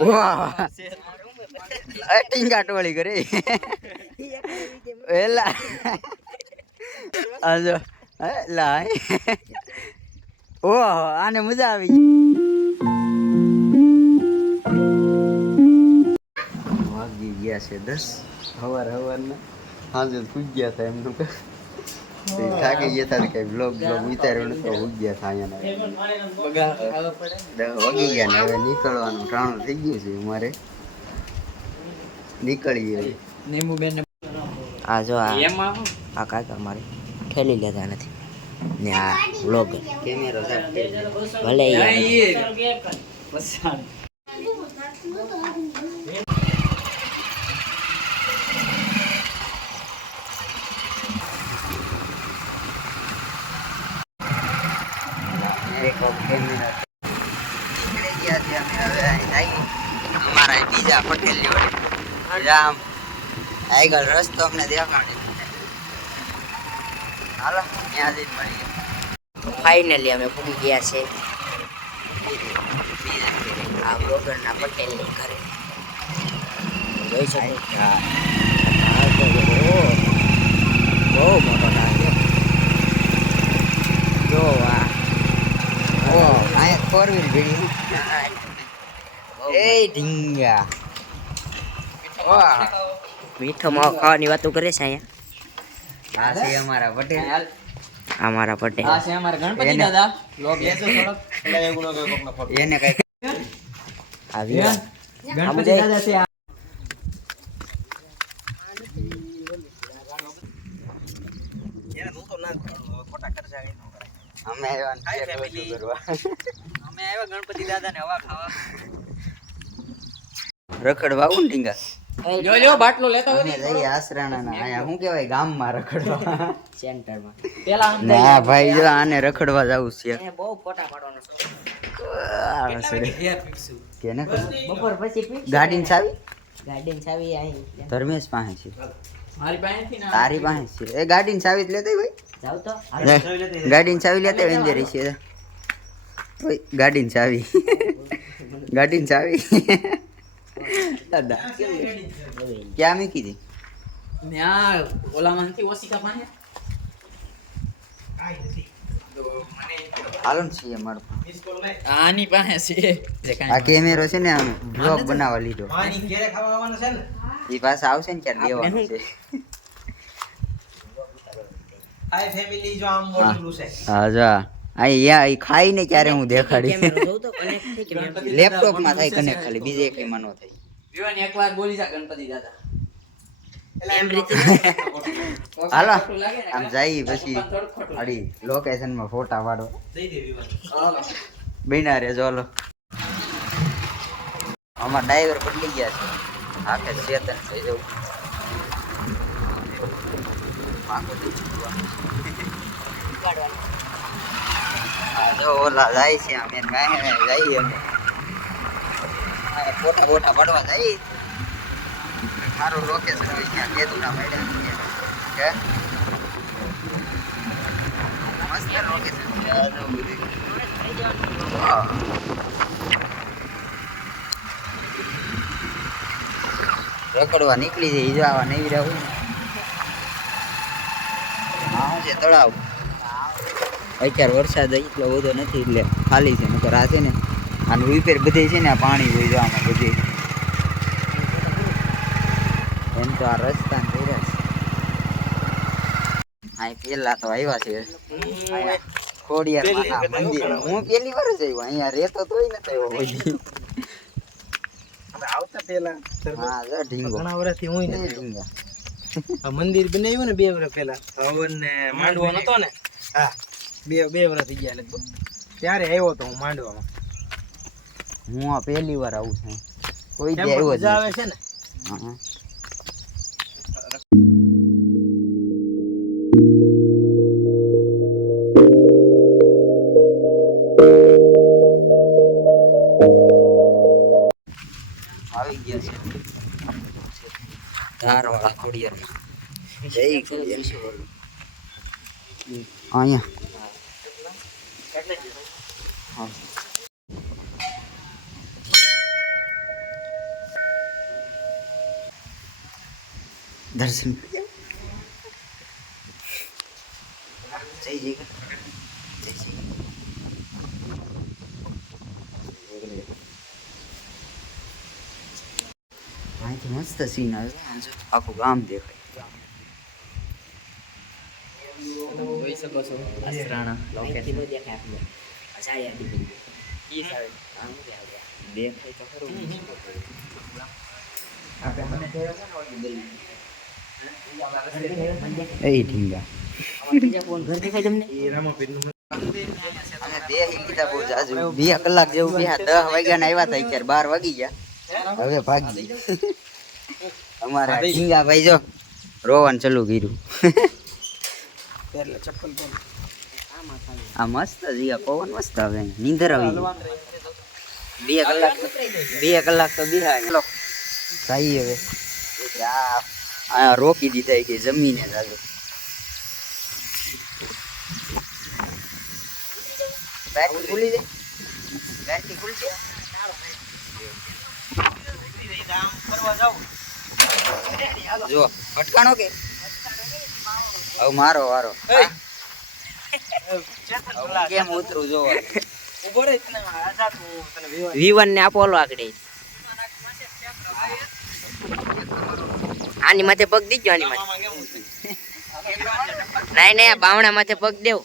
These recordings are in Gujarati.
વાહ ટીંગા ટોળી કરે એલા આજો એલા ઓહો આને મજા આવી વાગી ગયા છે 10 હવારના હાજે પૂજ ગયા હતા એમનું કે થાકી ગયા હતા કે બ્લોગ ઉતાર્યો નતો પૂજ ગયા હતા અહીંયા વાગી ગયા ને હવે નીકળવાનું ટાણું થઈ ગયું છે અમારે નીકળીએ નેમુ બેન આ જો આ કાકા મારી ઠેલી લેતા નથી ને આ વ્લોગ કેમેરો ભલે અમારા બીજા પટેલ રામ આગળ રસ્તો અમને દેખાડે હાલો ત્યાં જઈને મળી ફાઇનલી અમે પૂગી ગયા છે આ બ્લોગરના પટેલની ઘરે જોઈ શકો બહુ મોટો લાગે જો આ ફોર વ્હીલ ભીડી એ ઢીંગા મીઠો માવો ખાવાની વાતો કરે છે અહીંયા આ છે અમારા પટેલ અમારા પટેલ આ છે અમારા ગણપતિ દાદા લોગ લેજો થોડો એને કઈ આવી ગણપતિ દાદા છે એને હું તો ના ખોટા ખર્ચા અમે આવ્યા ગણપતિ દાદા ને હવા ખાવા રખડવા ઊંડીંગા લ્યો બાટલો લેતા હોય ને જઈ આસરાણા આયા હું કહેવાય ગામમાં રખડવા સેન્ટરમાં પેલા ના ભાઈ જો આને રખડવા જાવું છે એ બહુ ફોટા પાડવાનો છે કેને બપોર પછી ગાડીની ચાવી આહી ધર્મેશ પાસે છે મારી પાસે થી ના તારી પાસે છે એ ગાડીની ચાવી જ લેતા ભાઈ જાવ તો ગાડીની ચાવી લેતા વેંજરી છે ઓય ગાડીની ચાવી દાદા ક્યાં મૂકી દી ન્યા ઓલામાંથી ઓસિકા પાસે કાઈ નથી તો મને હાલો ને છે મારો આની પાસે છે આ કેમેરો છે ને આમ બ્લોગ બનાવવા લીધો આની ઘરે ખાવા આવવાનો છે ને ઈ પાસે આવશે ને ક્યાં લેવાનું છે હાય ફેમિલી જો આમ મોટું છે હા જા આ ખાઈને ક્યારે હું દેખાડી લેપટોપ માં થાય કનેક્ટ ખાલી બીજે કઈ માં ન થાય વિવાન એકવાર બોલી જા ગણપતિ દાદા એમ રીતે હાલો આમ જઈ પછી અડી લોકેશન માં ફોટા પાડો દઈ દે વિવાન બેના રે જોલો અમાર ડ્રાઈવર બદલી ગયા છે આખે ચેતન થઈ જવું માકો તો પાડવાનું જો ઓલા જાય છે અમે જઈએ અમે ફોટા પડવા જઈએ સારું લોકેશન હોય ત્યાં કેદુના મળ્યા કે મસ્ત લોકેશન રખડવા નીકળી જાય જો આવા નહીં રહેવું હા છે તળાવ અત્યારે વરસાદ એટલો બધો નથી એટલે ખાલી છે નકર આ છે ને આનું રિપેર બધે છે ને આ પાણી હોય જો આમાં બધે એમ તો આ રસ્તા ને કર્યા છે અહીં પેલા તો આવ્યા છે ખોડિયાર મંદિર હું પેલી વાર જ આવ્યો અહીંયા રહેતો તોય નથી આવ્યો પછી આવતા પેલા હા જા ઢીંગો ઘણા વર્ષથી હું ને ઢીંગા આ મંદિર બનાવ્યું ને 2 વર્ષ પહેલા હવન ને માંડવો નતો ને હા બે વર્ષ થઈ ગયા લગભગ ત્યારે આવ્યો તો હું માંડવામાં હું આ પહેલી વાર આવું છું કોઈ દી આવ્યો જ આવે છે ને હા આવી ગયા છે ધારવાળા ખોડિયાર જય ખોડિયાર અહીંયા હા દર્શન જય જય અહીંથી મસ્ત સીન આવે આખું ગામ દેખાય જોઈ શકો છો અસરાણા લોકેશન દેખાય આપણે અજાણ્યા ઈ સાઈડ આમ દેખાય તો ખરું આપણે મને જોયો છે ને એ ઢીંગા ફોન ઘર દેખાય તમને એ રામાપીર નું અમે બે કીધા બહુ જાજુ 2 કલાક જેવું બે 10 વાગ્યા આવ્યા હતા અત્યારે 12 વાગી ગયા હવે ભાગી અમારા ઢીંગા ભાઈ જો રોવાનું ચાલુ કર્યું એટલે ચપ્પલ પર આ મસ્ત જીયા પવન મસ્ત આવે નીંદર આવી 2 કલાક તો બિહાય સાઈ હવે આ રોકી દીધા કે જમીને જાજો બેટરી ખુલી દે બેટરી ખુલી દે કામ કરવા જાવ જો અટકાણો કે હવે મારો વારો કેમ ઉતરું જો ઉભો રે તને આઝાદ હું તને V1 ને આપો લો આગળ આની માથે પગ દીજો આની માથે આમાં કેવું છે નહીં બાવણા માથે પગ દેવ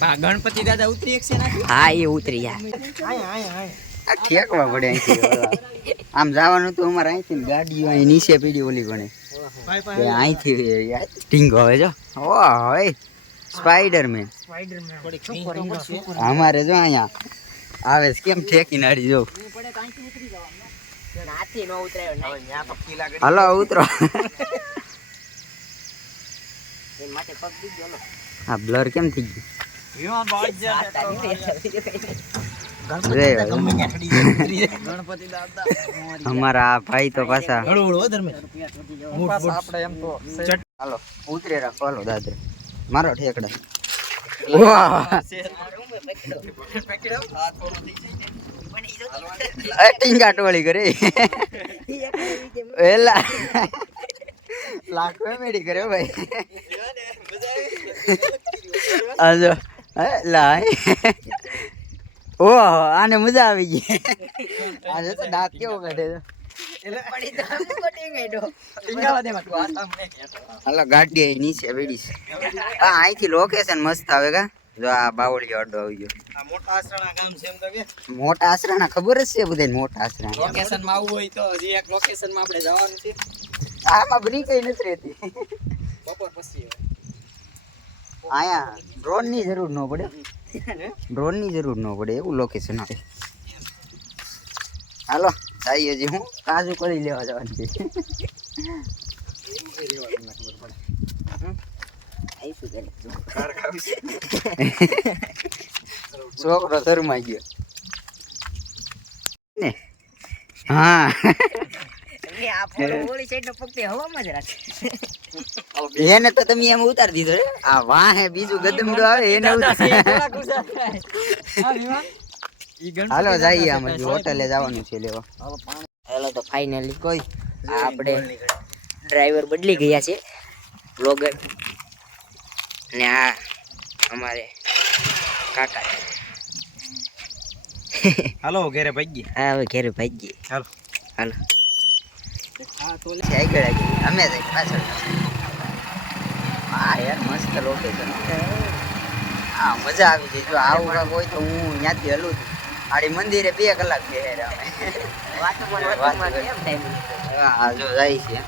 બા ગણપતિ દાદા ઉતરી એક છે નાખી હા એ ઉતરી યાર આયા આ ઠેકવા પડે અહીંથી આમ જવાનું તો અમારે અહીંથી ગાડીઓ અહીં નીચે પીડી ઓલી ગણે ભાઈ અહીંથી ઢીંગો હવે જો ઓય સ્પાઈડરમેન સ્પાઈડરમેન થોડી અમારે જો અહીંયા આવે છે કેમ ઠેકી નાડી જો હાથી નો ઉતરાયો નહીં ન્યા પક્કી લાગે હાલો ઉતરો એ માથે પગ દીજો લો આ બ્લર કેમ થઈ ગયું વિમાં બાજ જાય ગણપતિ દાદા અમારા આ ભાઈ તો પાછા હળો હળો ધર્મે આપણે એમ તો હાલો ઉતરે રાખો હાલો દાદરે મારો ઠેકડા વાહ ટીંગા ટોળી કરે એલા લાખો મેડી કરે ભાઈ આજો લાય ઓહો આને મજા આવી ગઈ આજે તો દાંત કેવો કાઢે હાલો ગાડી અહીં નીચે બેડી છે હા અહીંથી લોકેશન મસ્ત આવે કા જો આ બાવળીયો અડ્ડો આવી ગયો આ મોટા આસરાના ગામ છે એમ તો કે મોટા આસરાના ખબર જ છે બધાને મોટા આસરા લોકેશન માં આવવું હોય તો હજી એક લોકેશન માં આપણે જવાનું છે આમાં બ્રી કઈ નથી રહેતી બપોર પછી આયા ડ્રોન ની જરૂર ન પડે ડ્રોન ની જરૂર ન પડે એવું લોકેશન આવે હાલો જાય હજી હું કાજુ કરી લેવા જવાનું છે છોકરો શરમાઈ ગયો ને હા એને તો તમે એમ ઉતારી દીધો રે આ વાહે બીજું ગદમડું આવે એને હાલો જઈએ આમ હજી હોટલે જવાનું છે લેવા હાલો તો ફાઇનલી કોઈ આપણે ડ્રાઈવર બદલી ગયા છે બ્લોગર ને આ અમારે કાકા હાલો ઘરે ભાગી હા હવે ઘેર ભાગીએ હાલો હાલો આગળ અમે જઈ પાછળ હા યાર મસ્ત લોકેશન હા મજા આવી ગઈ જો આવું કાંઈક હોય તો હું ત્યાંથી હલું છું આડી મંદિરે 2 કલાક બેહે અમે હા જો જાય છે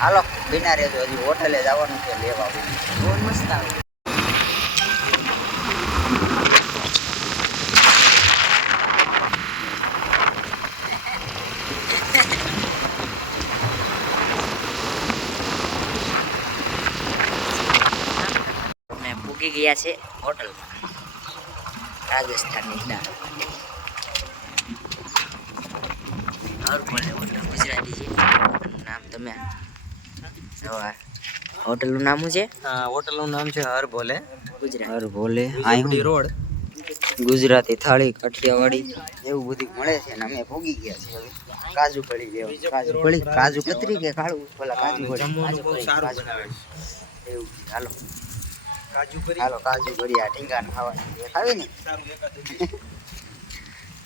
હાલો બિના રહેજો હજી હોટલે જવાનું છે લેવા બહુ મસ્ત આવે પૂગી ગયા છે હોટલમાં રાજસ્થાનની દાળ ગુજરાતી છે નામ તમે જવા હોટલનું નામ શું છે? હોટલનું નામ છે હર ભોલે. ગુજરાત. હર ભોલે આઈ રોડ. ગુજરાતી થાળી કાઠિયાવાડી એવું બધું મળે છે ને અમે ભોગી ગયા છે હવે કાજુ કડી લેવા. કાજુ કતરી કે કાળું પેલા કાજુ કડી જમવાનું બહુ સારું બનાવે છે. એવું છે. હાલો કાજુ કરી હાલો કાજુ કડી આ ઢીંગાને ખાવાની ખાવી ને સારું એકાદું.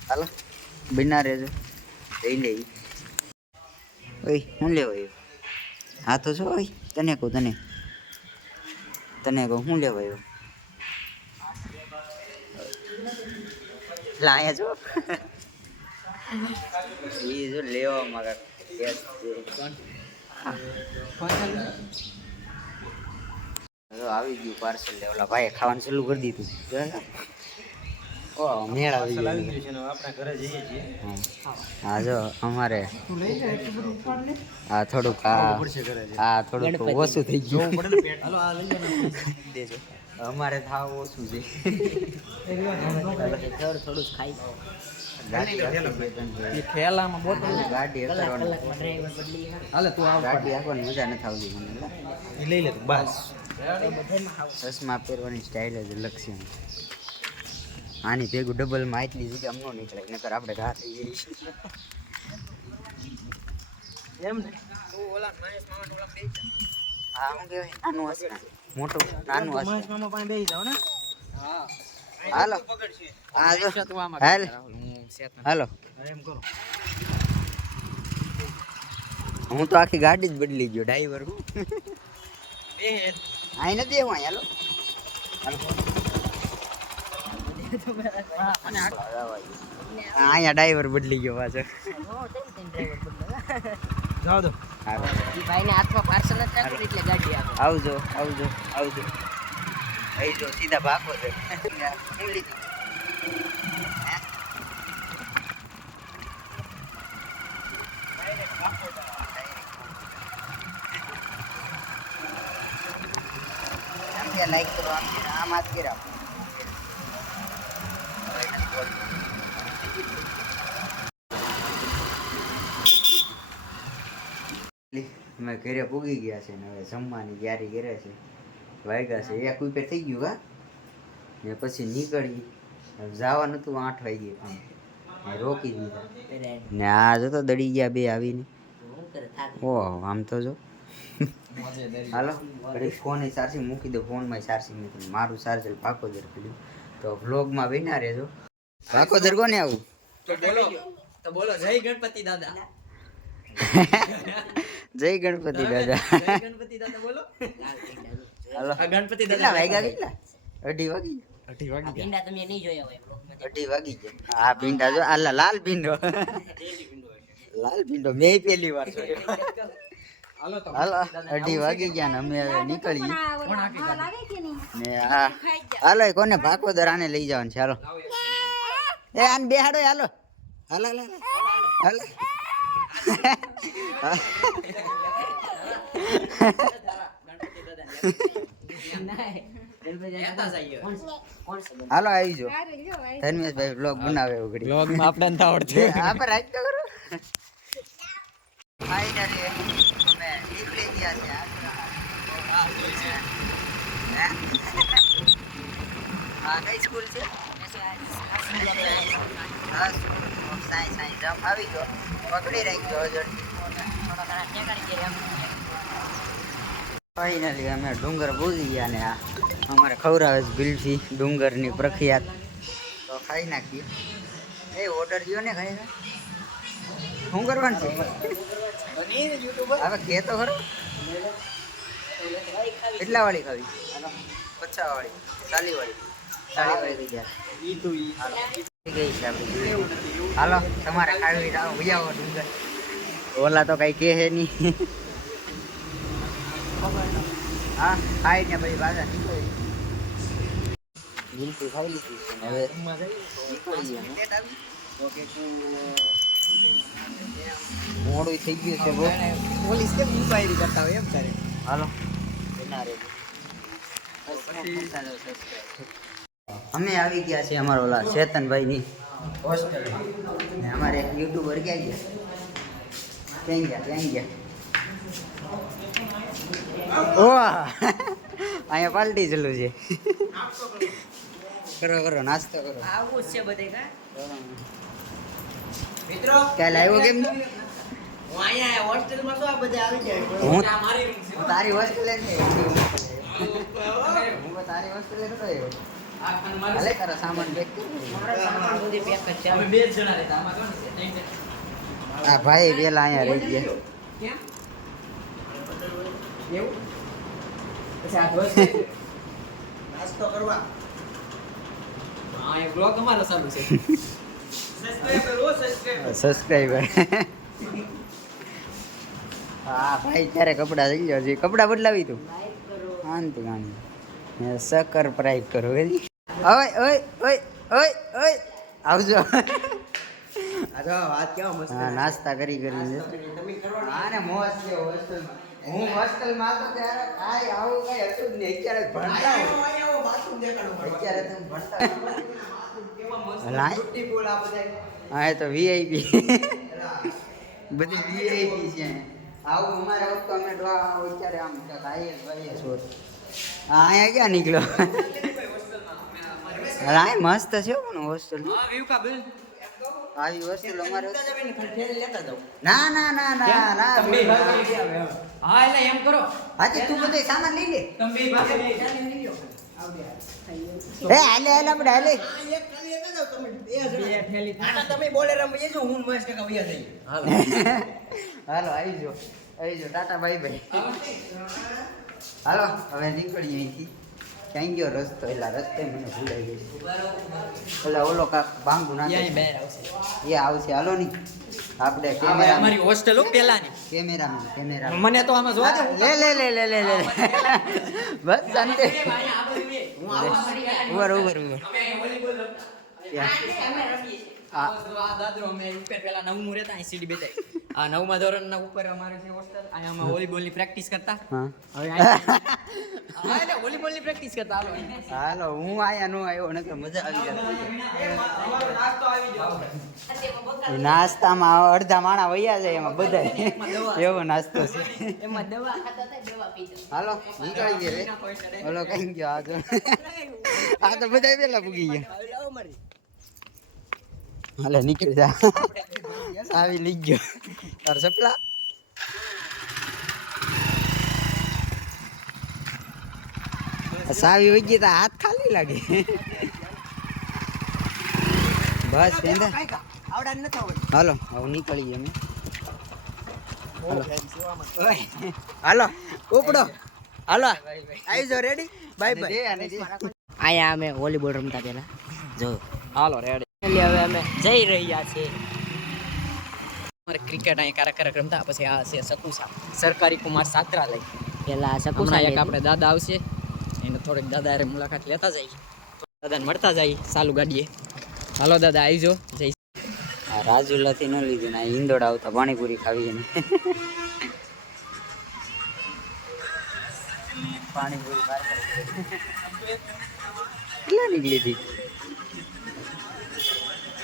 હાલો બિના રહેજો લઈ લે. ઓય હું લેવો આવ્યો? હા તો જો ઓય તને કહું તને કહું હું લેવો આવ્યો? લાયા જો એ જો લેવા મારા આવી ગયું પાર્સલ લેવલા ભાઈ ખાવાનું ચાલુ કરી દીધું. ઓ મેળ આવી ગયો. આવી ગયું છે ને આપણે ઘરે જઈએ છીએ. હા જો અમારે આ થોડુંક આ થોડુંક ઓછું થઈ ગયું. હાલો આ લઈ જાઓ દેજો અમારે થાવ ઓછું છે. થોડું જ ખાઈ. ખેલામાં બોટલ ગાડી કલાકમાં ડ્રાઈવર બદલી. હાલે તું આવ. ગાડી આપવાની મજા નથી આવતી મને. એ લઈ લે તું બસ. ચશ્મા પહેરવાની સ્ટાઇલ જ અલગ છે. આની ભેગું ડબલમાં એટલી જગ્યા ન નીકળે નકર આપણે ઘા થઈ જઈએ. એમ ને તું ઓલા મહેશ મામા ઓલા બેસી જા. હા હું કહેવાય નાનું હશે મોટું નાનું હશે. મહેશ મામા પાસે બેસી જાવ ને. હા હાલો પકડશે. હા જો હાલ હાલો એમ કરો. હું તો આખી ગાડી જ બદલી ગયો ડ્રાઈવર હું. એ અહીં નથી એવું હાલો અહીંયા ડ્રાઈવર બદલી ગયો પાછો. જાવ દો. હાલો ભાઈને હાથમાં પાર્સલ જ રાખવું એટલે ગાડી આવે. આવજો આવજો આવજો અહીં જો સીધા ભાગો છે. હું લીધું લાઈક કરો આમ હાથ કર્યા અમે ઘરે પૂગી ગયા છે ને હવે જમવાની તૈયારી કરે છે. વાગ્યા છે એક ઉપર થઈ ગયું કા ને પછી નીકળી જવાનું હતું 8 વાગે પણ રોકી દીધા ને આ જો તો દડી ગયા બે આવીને. ઓહ આમ તો જો હાલો ફોન ચાર્જિંગ મૂકી દો. ફોનમાં ચાર્જિંગ નથી મારું ચાર્જર ભાકોદર પડ્યું તો વ્લોગમાં વિના રહેજો. ભાકોદર કોને આવું તો બોલો જય ગણપતિ દાદા. જય ગણપતિ દાદા. જય ગણપતિ દાદા બોલો. હાલો આ ગણપતિ કેટલા દાદા વાગ્યા કેટલા 2:30 વાગી 8 વાગી ભીંડા તમે નહીં જોયા હોય બ્લોગમાં. 2:30 વાગી ગયા. આ ભીંડા જો આ લાલ ભીંડો લાલ ભીંડો મેં પહેલી વાર જોયો. હાલો તો હાલો 2:30 વાગી ગયા ને અમે હવે નીકળીએ ને હા હાલો એ કોને ભાકોદર આને લઈ જવાનું છે. હાલો એ આને બેહાડો હાલો હાલો હાલો હાલો હાલો આવી જો ધર્મેશભાઈ બ્લોગ બનાવે ઉઘડી વ્લોગ માં આપણે નથી આવડતું. આપણે રાઈટ તો કરો. ફાઇનલી અમે નીકળી ગયા છે. હા કઈ સ્કૂલ છે? હા સાઈ જમ આવી ગયો પકડી રાખજો હજર. ફાઇનલી અમે ડુંગર ભૂલી ગયા ને આ અમારે ખવડાવે છે બિલફી ડુંગરની પ્રખ્યાત તો ખાઈ નાખીએ. એ ઓર્ડર દો ને ખાઈ શું કરવાનું છે હવે કે તો ખરો. કેટલા વાળી ખાવી? 50 વાળી 40 વાળી 40 વાળી ગયા ગઈ છે આપણી. હાલો તમારે ખાવી આવો ભૈયાઓ ડુંગર. ઓલા તો કઈ કે છે નહીં. હા ખાઈ ને પછી પાછા નીકળી બિલકુલ ખાઈ લીધી છે હવે નીકળીએ. મોડું થઈ ગયું છે બહુ. પોલીસ કેમ ઇન્ક્વાયરી કરતા હોય એમ તારે. હાલો અમે આવી ગયા છીએ અમારા ઓલા ચેતનભાઈની હોસ્ટેલ ને અમારે એક યુટ્યુબર ક્યાં ગયા? ત્યાં ગયા વાહ અહીંયા પાલટી ચાલુ છે કરો કરો નાસ્તો કરો આવું જ છે બધે કા મિત્રો ક્યાં લાવ્યો કેમ હું અહીંયા હોસ્ટેલમાં તો આ બધે આવી જાય હું આ મારી રૂમ છે તારી હોસ્ટેલે જ નહીં હું તો તારી હોસ્ટેલે નતો આવ્યો આ ખાન મારું હાલે તારા સામાન પેક કર મારા સામાન બધી પેક જ છે અમે બે જ જણા રહેતા આમાં કોણ છે નહીં આ ભાઈ પેલા અહીંયા રહી ગયા કેમ એવું પછી આ ધોસ નાસ્તો કરવા હા એ બ્લોગ અમારો ચાલુ છે સબસ્ક્રાઇબ કરો સબસ્ક્રાઈબર હા ભાઈ ત્યારે કપડા થઈ ગયા છે કપડા બદલાવી તું શાંતિ ગાંધી સકર પ્રાઇસ કરો ઓય ઓય ઓય ઓય ઓય આવજો આ વાત કેવા મસ્ત હા નાસ્તા કરી કરીને તમે કરવાનું હા ને મોજ છે હોસ્ટેલમાં હું હોસ્ટેલમાં હતો ત્યારે કાંઈ આવું કઈ હતું જ નહીં અત્યારે ભણતા હોય. આવો બાથરૂમ દેખાડો અત્યારે તમે ભણતા કેવા મસ્ત લાય. બ્યુટીફુલ આ બધા હા એ તો વીઆઈપી બધી વીઆઈપી છે આવું અમારે હોત તો અમે અત્યારે આમ આઈએસ હોત હા અહીંયા ક્યાં નીકળ્યો અરે આ મસ્ત છે પણ હોસ્ટેલ હા વિવકા બેન આવી હોસ્ટેલ અમારે હોત. તમે ફેરી લેતા જાવ ના ના ના ના ના તમે હા એટલે એમ કરો હાજી તું બધો સામાન લઈ લે તમે પાસે એ હાલે હાલે આપણે હાલે તમે બોલે રમી જો હું મસ્ત ટકા વયા જઈએ હાલો આવી જો ટાટા બાય બાય હાલો હવે નીકળીએ અહીંથી ક્યાં ગયો રસ્તો એલા રસ્તે મને ભૂલાઈ ગઈ એટલે ઓલો કાક ભાંગુ નાખે બહાર આવશે એ આવશે હાલો ની આપણે કેમેરા અમારી હોસ્ટેલ પેલાની કેમેરા મને તો આમાં જોવા દે લે લે લે લે લે લે બસ શાંતિ હું આવું ઉભર ઉભર અમે વોલીબોલ હા આ દાદરો અમે ઉપર પેલા નવમું રહેતા અહીં સીડી બેઠા આ નવમા ધોરણના ઉપર અમારે છે હોસ્ટેલ અહીંયા અમે વોલીબોલની પ્રેક્ટિસ કરતા હા હવે અહીંયા હા એટલે વોલીબોલની પ્રેક્ટિસ કરતા હાલો હાલો હું આયા નો આવ્યો ને તો મજા આવી જાય અમારો નાસ્તો આવી જાવ નાસ્તામાં અડધા માણા વૈયા જાય એમાં બધા એવો નાસ્તો છે એમાં દવા ખાતા થાય દવા પીતા હાલો નીકળી ગયા રે ઓલો કઈ ગયો આ તો આ તો બધા પેલા પૂગી ગયા હાલે નીકળી જા આવી લઈ ગયો તાર સપલા સાવી વઈ ગઈ તો હાથ ખાલી લાગે બસ પેંદા હાલો હવે નીકળીએ અમે હાલો ઉપડો હાલો આવી જાઓ રેડી બાય બાય અહીંયા અમે વોલીબોલ રમતા પેલા જો હાલો રેડી એટલે હવે અમે જઈ રહ્યા છીએ અમારે ક્રિકેટ અહીંયા કાર્યક્રમ રમતા પછી આ છે સકુસા સરકારી કુમાર છાત્રાલય પેલા હમણાં સકુસા એક આપણે દાદા આવશે એને થોડીક દાદા હારે મુલાકાત લેતા જઈએ દાદાને મળતા જઈએ ચાલુ ગાડીએ હાલો દાદા આવજો જય આ રાજુલાથી ન લીધું ને ઈંદોડા આવતા પાણીપુરી ખાવી ને પાણીપુરી કેટલા નીકળી હતી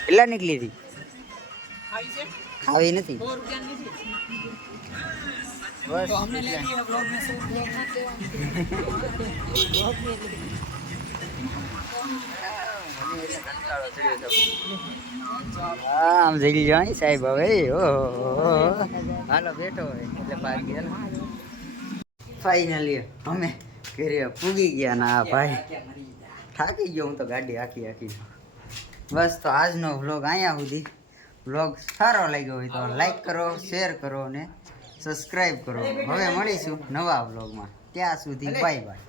કેટલા નીકળી હતી ખાવી નથી બસ હા આમ જઈ જાય સાહેબ હવે ઓહો હાલો બેઠો હોય એટલે બાકી ફાઇનલી અમે ઘરે પૂગી ગયા ના ભાઈ થાકી ગયો હું તો ગાડી આખી બસ તો આજનો વ્લોગ અહીંયા સુધી વ્લોગ સારો લાગ્યો હોય તો લાઈક કરો શેર કરો અને સબસ્ક્રાઈબ કરો હવે મળીશું નવા વ્લોગમાં ત્યાં સુધી બાય બાય